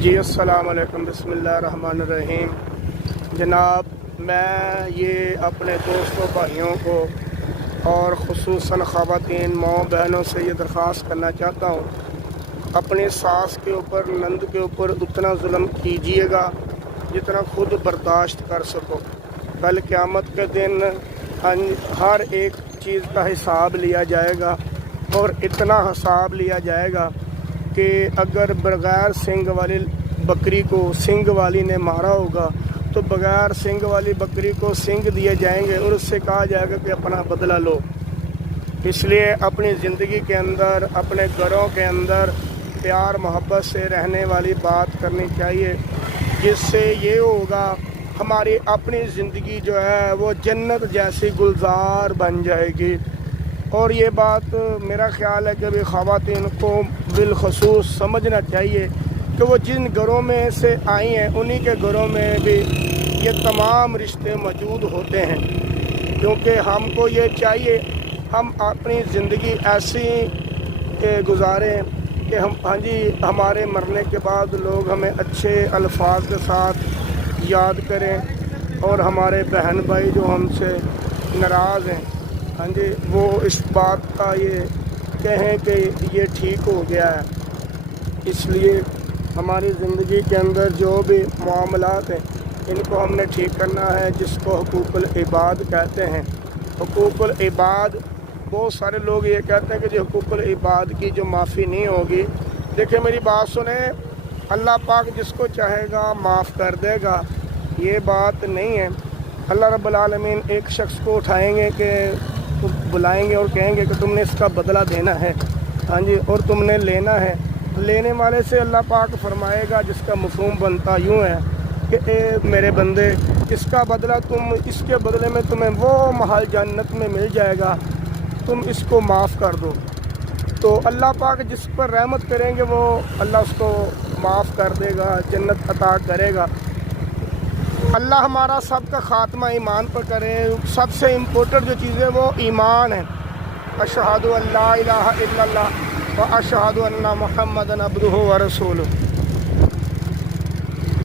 جی السلام علیکم، بسم اللہ الرحمن الرحیم۔ جناب، میں یہ اپنے دوستوں بھائیوں کو اور خصوصاً خواتین ماؤں بہنوں سے یہ درخواست کرنا چاہتا ہوں، اپنی ساس کے اوپر نند کے اوپر اتنا ظلم کیجیے گا جتنا خود برداشت کر سکو۔ کل قیامت کے دن ہر ایک چیز کا حساب لیا جائے گا، اور اتنا حساب لیا جائے گا کہ اگر بغیر سنگ والی بکری کو سنگ والی نے مارا ہوگا تو بغیر سنگ والی بکری کو سنگ دیے جائیں گے اور اس سے کہا جائے گا کہ اپنا بدلہ لو۔ اس لیے اپنی زندگی کے اندر، اپنے گھروں کے اندر پیار محبت سے رہنے والی بات کرنی چاہیے، جس سے یہ ہوگا ہماری اپنی زندگی جو ہے وہ جنت جیسی گلزار بن جائے گی۔ اور یہ بات میرا خیال ہے کہ بھی خواتین کو بالخصوص سمجھنا چاہیے کہ وہ جن گھروں میں سے آئی ہیں انہی کے گھروں میں بھی یہ تمام رشتے موجود ہوتے ہیں، کیونکہ ہم کو یہ چاہیے ہم اپنی زندگی ایسی گزاریں کہ ہمارے مرنے کے بعد لوگ ہمیں اچھے الفاظ کے ساتھ یاد کریں، اور ہمارے بہن بھائی جو ہم سے ناراض ہیں وہ اس بات کا یہ کہیں کہ یہ ٹھیک ہو گیا ہے۔ اس لیے ہماری زندگی کے اندر جو بھی معاملات ہیں ان کو ہم نے ٹھیک کرنا ہے، جس کو حقوق العباد کہتے ہیں۔ حقوق العباد، بہت سارے لوگ یہ کہتے ہیں کہ جو حقوق العباد کی جو معافی نہیں ہوگی، دیکھیں میری بات سنیں، اللہ پاک جس کو چاہے گا معاف کر دے گا، یہ بات نہیں ہے۔ اللہ رب العالمین ایک شخص کو اٹھائیں گے کہ بلائیں گے اور کہیں گے کہ تم نے اس کا بدلہ دینا ہے، اور تم نے لینا ہے۔ لینے والے سے اللہ پاک فرمائے گا، جس کا مفہوم بنتا یوں ہے کہ اے میرے بندے، اس کا بدلہ اس کے بدلے میں تمہیں وہ محل جنت میں مل جائے گا، تم اس کو معاف کر دو۔ تو اللہ پاک جس پر رحمت کریں گے وہ اللہ اس کو معاف کر دے گا، جنت عطا کرے گا۔ اللہ ہمارا سب کا خاتمہ ایمان پر کرے۔ سب سے امپورٹنٹ جو چیز ہے وہ ایمان ہے۔ اشہد ان لا الہ الا اللہ و اشہد ان محمد عبدہ و رسولہ۔